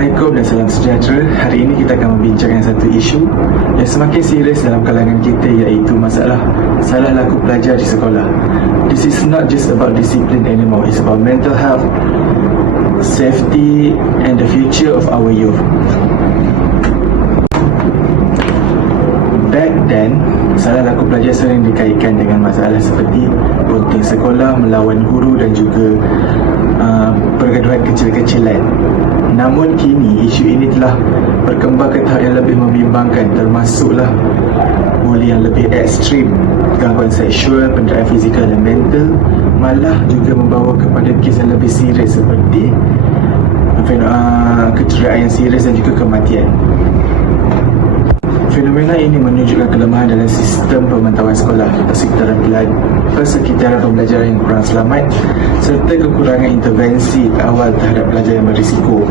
Assalamualaikum dan salam sejahtera. Hari ini kita akan membincangkan satu isu yang semakin serius dalam kalangan kita iaitu masalah salah laku pelajar di sekolah. This is not just about discipline anymore. It's about mental health, safety and the future of our youth. Back then, salah laku pelajar sering dikaitkan dengan masalah seperti bunting sekolah, melawan guru dan juga uh, pergaduhan kecil-kecilan. Namun kini isu ini telah berkembang ke tahap yang lebih membimbangkan termasuklah bully yang lebih ekstrim, gangguan seksual, penderaan fizikal dan mental malah juga membawa kepada kes yang lebih serius seperti uh, kecederaan yang serius dan juga kematian. Fenomena ini menunjukkan kelemahan dalam sistem pemantauan sekolah, persekitaran persekitaran pembelajaran yang kurang selamat serta kekurangan intervensi awal terhadap pelajar yang berisiko.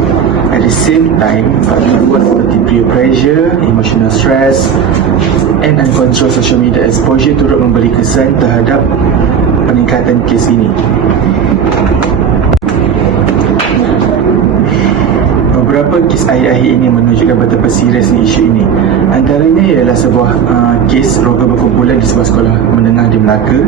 At the same time, faktor luar seperti peer pressure, emotional stress and uncontrolled social media exposure turut memberi kesan terhadap peningkatan kes ini. Beberapa kes akhir-akhir ini menunjukkan betapa seriusnya isu ini. Antaranya ialah sebuah uh, kes roga berkumpulan di sebuah sekolah menengah di Melaka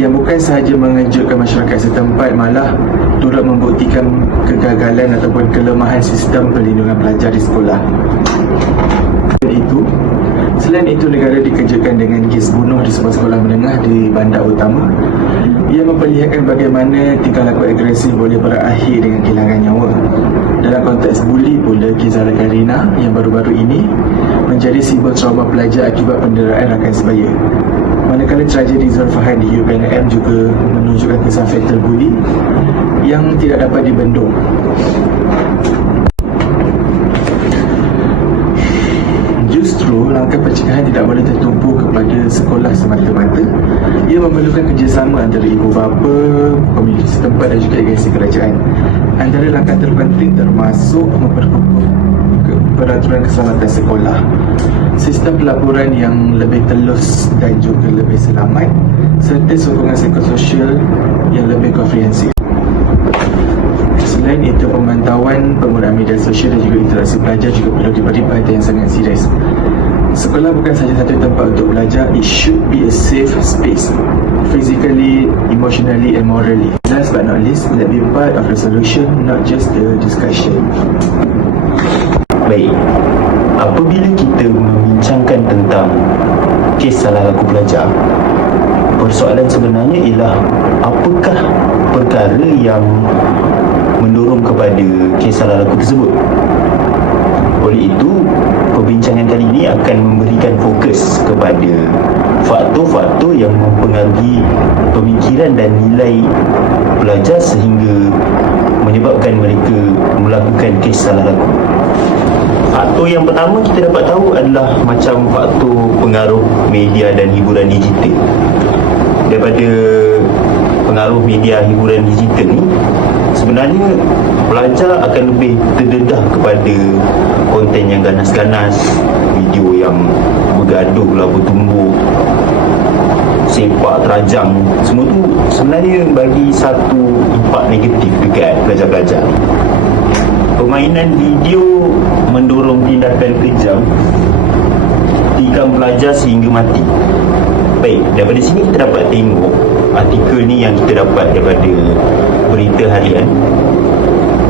yang bukan sahaja mengejutkan masyarakat setempat malah turut membuktikan kegagalan ataupun kelemahan sistem perlindungan pelajar di sekolah. Selain itu, negara dikejutkan dengan kes bunuh di sebuah sekolah menengah di bandar utama. Ia memperlihatkan bagaimana tingkah laku agresif boleh berakhir dengan kehilangan nyawa. Dalam konteks buli pula, kisah Karina yang baru-baru ini menjadi simbol trauma pelajar akibat penderaan rakan sebaya. Manakala tragedi Zulfahan di UPNM juga menunjukkan kisah fatal bully yang tidak dapat dibendung Pencegahan tidak boleh tertumpu kepada sekolah semata-mata. Ia memerlukan kerjasama antara ibu bapa, komuniti setempat dan juga agensi kerajaan. Antara langkah terpenting termasuk memperkukuh peraturan keselamatan sekolah, sistem pelaporan yang lebih telus dan juga lebih selamat, serta sokongan psikososial yang lebih komprehensif. Selain itu, pemantauan penggunaan media sosial dan juga interaksi pelajar juga perlu diberi perhatian sangat serius. Sekolah bukan sahaja satu tempat untuk belajar, it should be a safe space, physically, emotionally and morally. Last but not least, let be part of the solution, not just the discussion. Baik, apabila kita membincangkan tentang kes salah laku pelajar, persoalan sebenarnya ialah apakah perkara yang mendorong kepada kes salah laku tersebut. Oleh itu, perbincangan kali ini akan memberikan fokus kepada faktor-faktor yang mempengaruhi pemikiran dan nilai pelajar sehingga menyebabkan mereka melakukan kes salah laku. Faktor yang pertama kita dapat tahu adalah macam faktor pengaruh media dan hiburan digital. Daripada pengaruh media hiburan digital ni sebenarnya pelajar akan lebih terdedah kepada konten yang ganas-ganas video yang bergaduh lah bertumbuk sepak terajang. Semua tu sebenarnya bagi satu impak negatif dekat pelajar-pelajar. Permainan video mendorong tindakan kejam tikam pelajar sehingga mati Baik, daripada sini kita dapat tengok artikel ni yang kita dapat daripada berita harian.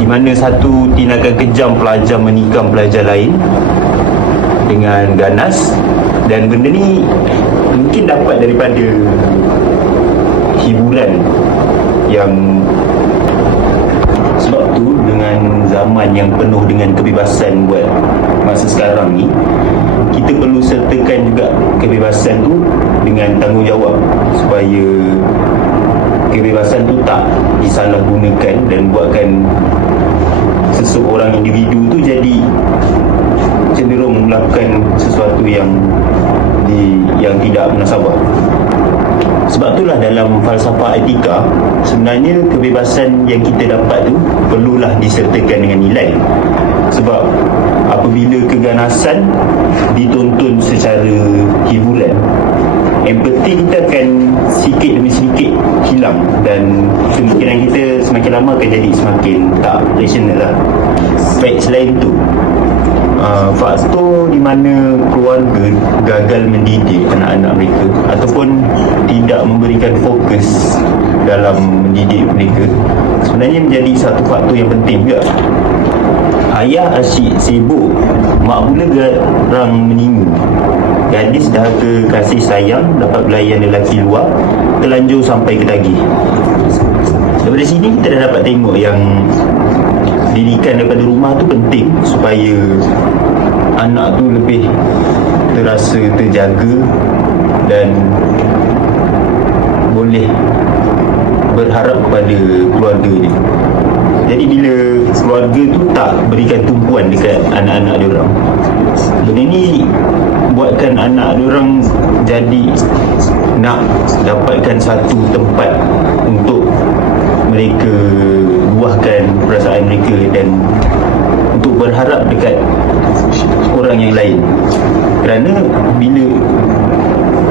Di mana satu tindakan kejam pelajar menikam pelajar lain dengan ganas. Dan benda ni mungkin dapat daripada hiburan yang zaman yang penuh dengan kebebasan buat masa sekarang ni kita perlu sertakan juga kebebasan tu dengan tanggungjawab supaya kebebasan tu tak disalahgunakan dan buatkan seseorang individu tu jadi cenderung melakukan sesuatu yang di yang tidak munasabah sebab itulah dalam falsafah etika sebenarnya kebebasan yang kita dapat tu perlulah disertakan dengan nilai. Sebab apabila keganasan ditonton secara hiburan empathy kita akan sikit demi sedikit hilang. Dan pemikiran kita semakin lama akan jadi semakin tak rasional lah. Baik selain tu uh, faktor di mana keluarga gagal mendidik anak-anak mereka ataupun tidak memberikan fokus dalam mendidik mereka sebenarnya menjadi satu faktor yang penting juga. Ayah asyik sibuk mak pula garang meninggu gadis dahaga kasih sayang dapat belayan lelaki luar telanjur sampai ke tagih daripada sini kita dah dapat tengok yang didikan daripada rumah tu penting supaya anak tu lebih terasa terjaga dan boleh berharap kepada keluarga jadi bila keluarga tu tak berikan tumpuan dekat anak-anak dia orang. Benda ni buatkan anak orang jadi nak dapatkan satu tempat untuk mereka luahkan perasaan mereka dan untuk berharap dekat orang yang lain. Kerana bila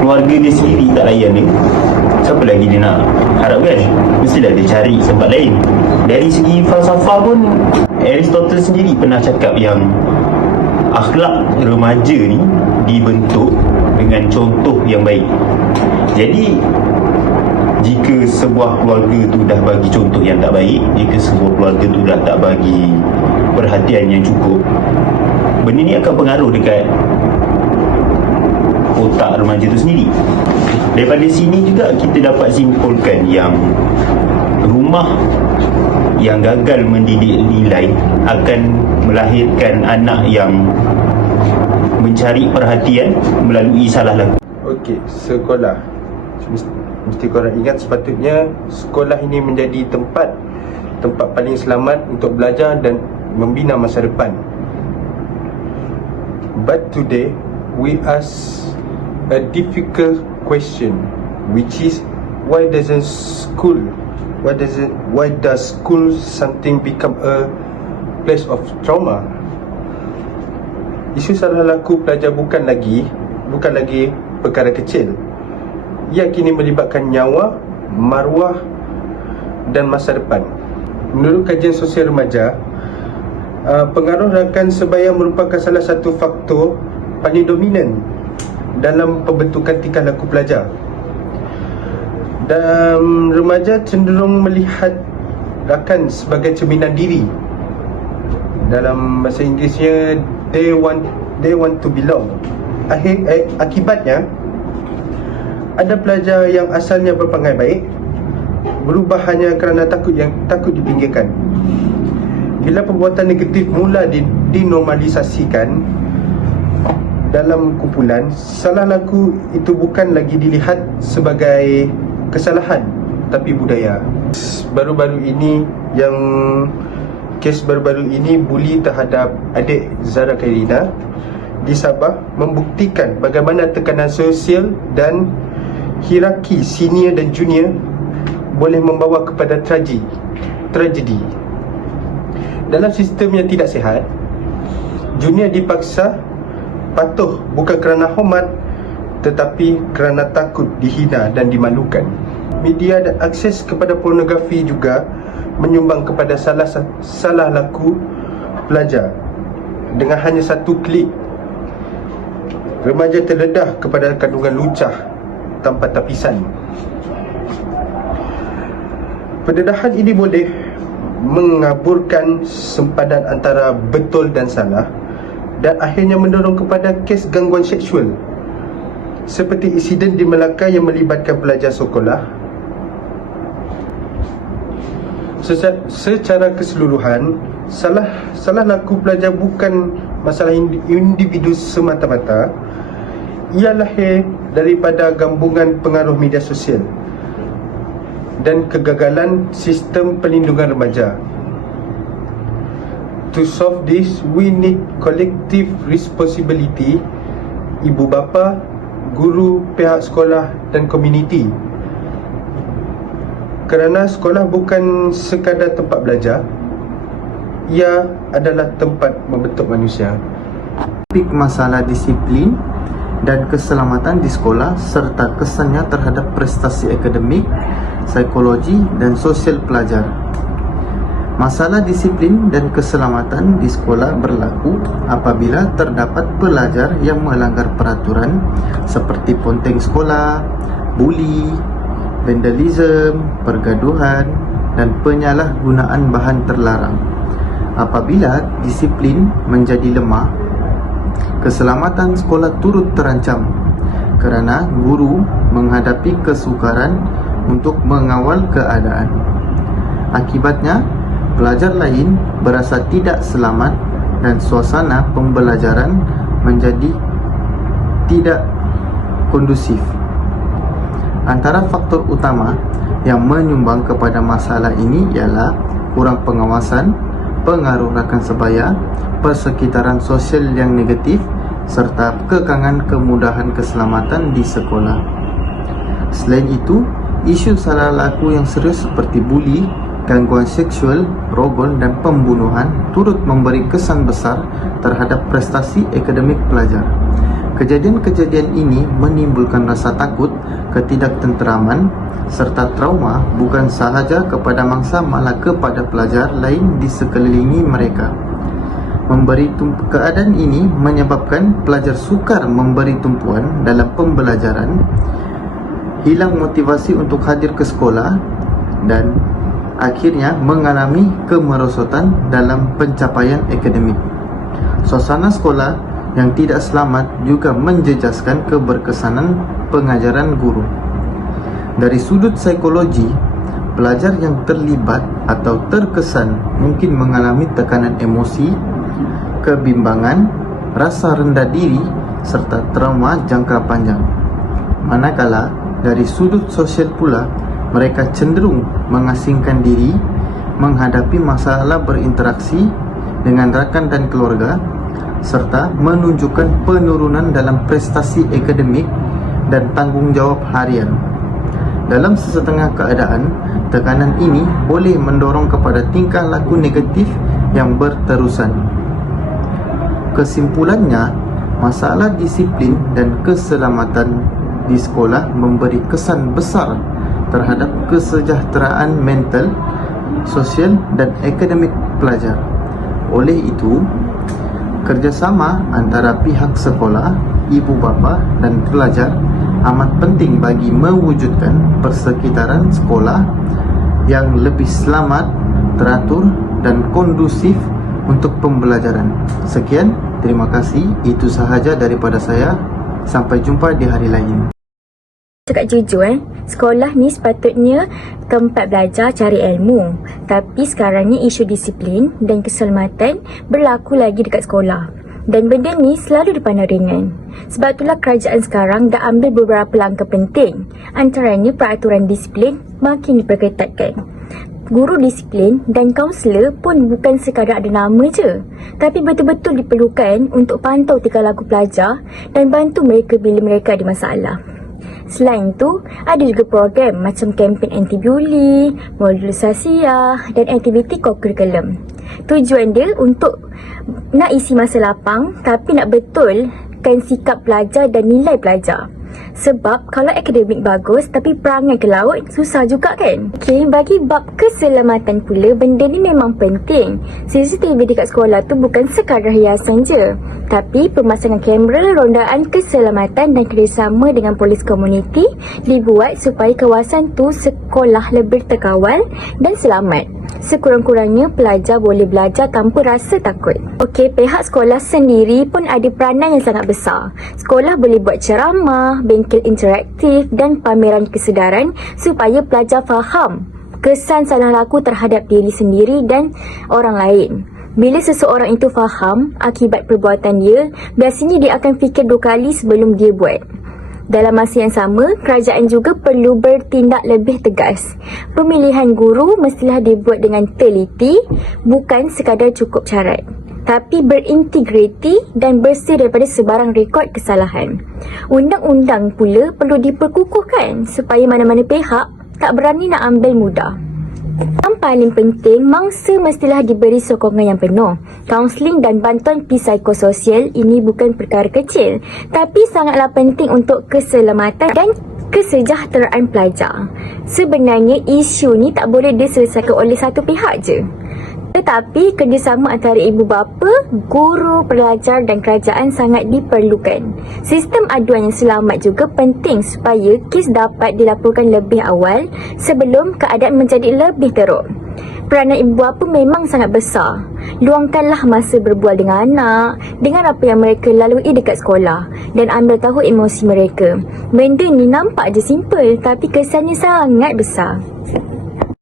keluarga dia sendiri tak layan dia, siapa lagi dia nak harapkan? Mestilah dia cari tempat lain. Dari segi falsafah pun Aristotle sendiri pernah cakap yang akhlak remaja ni dibentuk dengan contoh yang baik. Jadi jika sebuah keluarga tu dah bagi contoh yang tak baik, jika sebuah keluarga tu dah tak bagi perhatian yang cukup, benda ni akan pengaruh dekat otak remaja tu sendiri. Daripada sini juga kita dapat simpulkan yang rumah yang gagal mendidik nilai akan melahirkan anak yang mencari perhatian melalui salah laku. Okey, sekolah. Mesti, korang ingat sepatutnya sekolah ini menjadi tempat tempat paling selamat untuk belajar dan membina masa depan. But today we ask a difficult question which is why doesn't school why does it why does school something become a place of trauma isu salah laku pelajar bukan lagi bukan lagi perkara kecil. Ia kini melibatkan nyawa maruah dan masa depan. Menurut kajian sosial remaja uh, pengaruh rakan sebaya merupakan salah satu faktor paling dominan dalam pembentukan tingkah laku pelajar. Dan remaja cenderung melihat rakan sebagai cerminan diri. Dalam bahasa Inggerisnya they want they want to belong akhir eh, akibatnya ada pelajar yang asalnya berpangai baik berubah hanya kerana takut yang takut dipinggirkan bila perbuatan negatif mula dinormalisasikan dalam kumpulan salah laku itu bukan lagi dilihat sebagai kesalahan tapi budaya. Baru-baru ini yang kes baru-baru ini buli terhadap adik Zara Kairina di Sabah membuktikan bagaimana tekanan sosial dan hierarki senior dan junior boleh membawa kepada tragedi. Tragedi. Dalam sistem yang tidak sihat, junior dipaksa patuh bukan kerana hormat tetapi kerana takut dihina dan dimalukan. Media dan akses kepada pornografi juga menyumbang kepada salah salah laku pelajar. Dengan hanya satu klik, remaja terdedah kepada kandungan lucah tanpa tapisan. Pendedahan ini boleh mengaburkan sempadan antara betul dan salah dan akhirnya mendorong kepada kes gangguan seksual seperti insiden di Melaka yang melibatkan pelajar sekolah secara keseluruhan salah salah laku pelajar bukan masalah individu semata-mata ia lahir daripada gabungan pengaruh media sosial dan kegagalan sistem perlindungan remaja to solve this we need collective responsibility ibu bapa guru, pihak sekolah dan komuniti. Kerana sekolah bukan sekadar tempat belajar, ia adalah tempat membentuk manusia. Topik masalah disiplin dan keselamatan di sekolah serta kesannya terhadap prestasi akademik, psikologi dan sosial pelajar. Masalah disiplin dan keselamatan di sekolah berlaku apabila terdapat pelajar yang melanggar peraturan seperti ponteng sekolah, buli, vandalism, pergaduhan dan penyalahgunaan bahan terlarang. Apabila disiplin menjadi lemah, keselamatan sekolah turut terancam kerana guru menghadapi kesukaran untuk mengawal keadaan. Akibatnya, pelajar lain berasa tidak selamat dan suasana pembelajaran menjadi tidak kondusif. Antara faktor utama yang menyumbang kepada masalah ini ialah kurang pengawasan, pengaruh rakan sebaya, persekitaran sosial yang negatif serta kekangan kemudahan keselamatan di sekolah. Selain itu, isu salah laku yang serius seperti buli, gangguan seksual, rogol dan pembunuhan turut memberi kesan besar terhadap prestasi akademik pelajar. Kejadian-kejadian ini menimbulkan rasa takut, ketidaktenteraman serta trauma bukan sahaja kepada mangsa malah kepada pelajar lain di sekelilingi mereka. Memberi tumpu, keadaan ini menyebabkan pelajar sukar memberi tumpuan dalam pembelajaran, hilang motivasi untuk hadir ke sekolah dan akhirnya mengalami kemerosotan dalam pencapaian akademik. Suasana sekolah yang tidak selamat juga menjejaskan keberkesanan pengajaran guru. Dari sudut psikologi, pelajar yang terlibat atau terkesan mungkin mengalami tekanan emosi, kebimbangan, rasa rendah diri serta trauma jangka panjang. Manakala dari sudut sosial pula, mereka cenderung mengasingkan diri menghadapi masalah berinteraksi dengan rakan dan keluarga serta menunjukkan penurunan dalam prestasi akademik dan tanggungjawab harian. Dalam sesetengah keadaan, tekanan ini boleh mendorong kepada tingkah laku negatif yang berterusan. Kesimpulannya, masalah disiplin dan keselamatan di sekolah memberi kesan besar terhadap kesejahteraan mental, sosial dan akademik pelajar. Oleh itu, kerjasama antara pihak sekolah, ibu bapa dan pelajar amat penting bagi mewujudkan persekitaran sekolah yang lebih selamat, teratur dan kondusif untuk pembelajaran. Sekian, terima kasih. Itu sahaja daripada saya. Sampai jumpa di hari lain. Cakap jujur eh, sekolah ni sepatutnya tempat belajar cari ilmu. Tapi sekarang ni isu disiplin dan keselamatan berlaku lagi dekat sekolah. Dan benda ni selalu dipandang ringan. Sebab itulah kerajaan sekarang dah ambil beberapa langkah penting. Antaranya peraturan disiplin makin diperketatkan. Guru disiplin dan kaunselor pun bukan sekadar ada nama je. Tapi betul-betul diperlukan untuk pantau tingkah laku pelajar dan bantu mereka bila mereka ada masalah. Selain itu, ada juga program macam kempen anti-bully, modul sasia dan aktiviti co-curriculum. Tujuan dia untuk nak isi masa lapang tapi nak betulkan sikap pelajar dan nilai pelajar. Sebab kalau akademik bagus tapi perangai ke laut susah juga kan? Okey, bagi bab keselamatan pula benda ni memang penting. CCTV dekat sekolah tu bukan sekadar hiasan je. Tapi pemasangan kamera, rondaan keselamatan dan kerjasama dengan polis komuniti dibuat supaya kawasan tu sekolah lebih terkawal dan selamat. Sekurang-kurangnya pelajar boleh belajar tanpa rasa takut. Okey, pihak sekolah sendiri pun ada peranan yang sangat besar. Sekolah boleh buat ceramah, bengkel interaktif dan pameran kesedaran supaya pelajar faham kesan salah laku terhadap diri sendiri dan orang lain. Bila seseorang itu faham akibat perbuatan dia, biasanya dia akan fikir dua kali sebelum dia buat. Dalam masa yang sama, kerajaan juga perlu bertindak lebih tegas. Pemilihan guru mestilah dibuat dengan teliti, bukan sekadar cukup syarat. Tapi berintegriti dan bersih daripada sebarang rekod kesalahan. Undang-undang pula perlu diperkukuhkan supaya mana-mana pihak tak berani nak ambil mudah. Yang paling penting, mangsa mestilah diberi sokongan yang penuh. Kaunseling dan bantuan psikososial ini bukan perkara kecil, tapi sangatlah penting untuk keselamatan dan kesejahteraan pelajar. Sebenarnya isu ni tak boleh diselesaikan oleh satu pihak je. Tetapi kerjasama antara ibu bapa, guru, pelajar dan kerajaan sangat diperlukan. Sistem aduan yang selamat juga penting supaya kes dapat dilaporkan lebih awal sebelum keadaan menjadi lebih teruk. Peranan ibu bapa memang sangat besar. Luangkanlah masa berbual dengan anak, dengan apa yang mereka lalui dekat sekolah dan ambil tahu emosi mereka. Benda ni nampak je simple tapi kesannya sangat besar.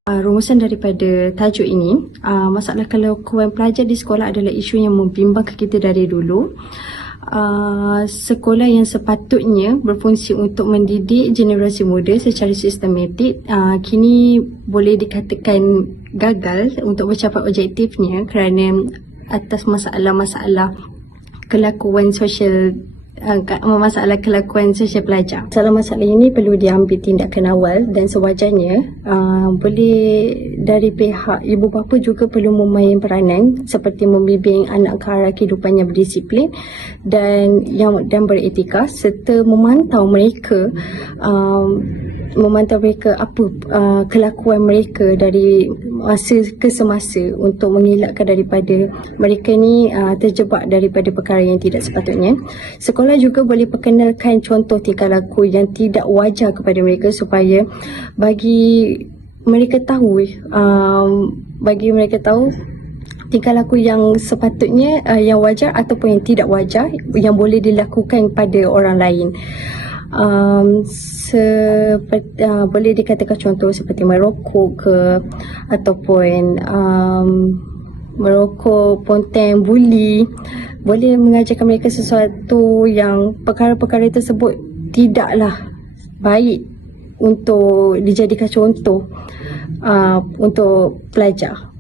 Uh, rumusan daripada tajuk ini, uh, masalah kelakuan pelajar di sekolah adalah isu yang membimbangkan kita dari dulu. Uh, sekolah yang sepatutnya berfungsi untuk mendidik generasi muda secara sistematik uh, kini boleh dikatakan gagal untuk mencapai objektifnya kerana atas masalah-masalah kelakuan sosial masalah kelakuan sosial pelajar. Masalah-masalah ini perlu diambil tindakan awal dan sewajarnya uh, boleh dari pihak ibu bapa juga perlu memain peranan seperti membimbing anak ke arah kehidupan yang berdisiplin dan yang dan beretika serta memantau mereka um, memantau mereka apa uh, kelakuan mereka dari masa ke semasa untuk mengelakkan daripada mereka ni uh, terjebak daripada perkara yang tidak sepatutnya. Sekolah juga boleh perkenalkan contoh tingkah laku yang tidak wajar kepada mereka supaya bagi mereka tahu um, bagi mereka tahu tingkah laku yang sepatutnya uh, yang wajar ataupun yang tidak wajar yang boleh dilakukan pada orang lain um, seperti, uh, boleh dikatakan contoh seperti merokok ke ataupun um, merokok ponteng buli boleh mengajarkan mereka sesuatu yang perkara-perkara tersebut tidaklah baik untuk dijadikan contoh uh, untuk pelajar